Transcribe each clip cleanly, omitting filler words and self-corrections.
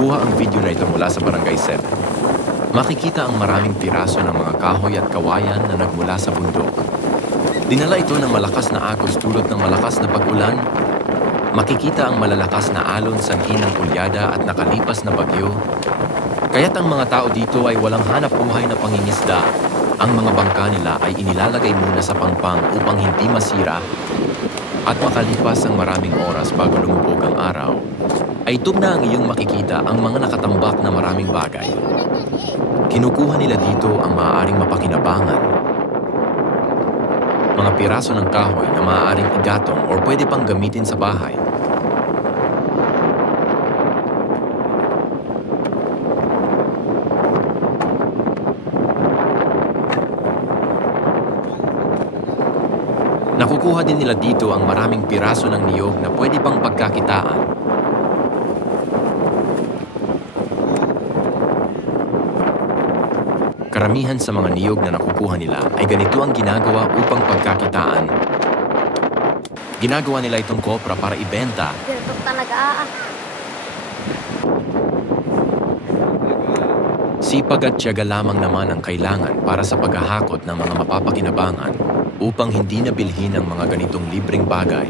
Kinukuha ang video na ito mula sa Barangay 7. Makikita ang maraming piraso ng mga kahoy at kawayan na nagmula sa bundok. Dinala ito ng malakas na agos dulot ng malakas na pag-ulan. Makikita ang malalakas na alon sanhi ng kulyada at nakalipas na bagyo. Kaya't ang mga tao dito ay walang hanap buhay na pangingisda. Ang mga bangka nila ay inilalagay muna sa pangpang upang hindi masira at makalipas ang maraming oras bago lumubog ang araw, ay tugna ang iyong makikita ang mga nakatambak na maraming bagay. Kinukuha nila dito ang maaaring mapakinabangan. Mga piraso ng kahoy na maaaring igatong o pwede pang gamitin sa bahay. Nakukuha din nila dito ang maraming piraso ng niyog na pwede pang pagkakitaan. Karamihan sa mga niyog na nakukuha nila ay ganito ang ginagawa upang pagkakitaan. Ginagawa nila itong kopra para ibenta. Ito talaga. Sipag at tiyaga lamang naman ang kailangan para sa paghahakot ng mga mapapakinabangan upang hindi nabilhin ang mga ganitong libreng bagay.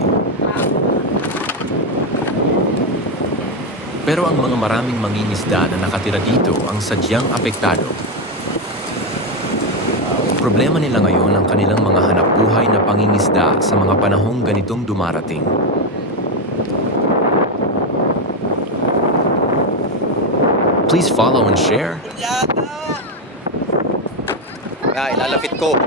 Pero ang mga maraming mangingisda na nakatira dito ang sadyang apektado. Problema nila ngayon ang kanilang mga hanapbuhay na pangingisda sa mga panahong ganitong dumarating. Please follow and share. Ilalapit ko.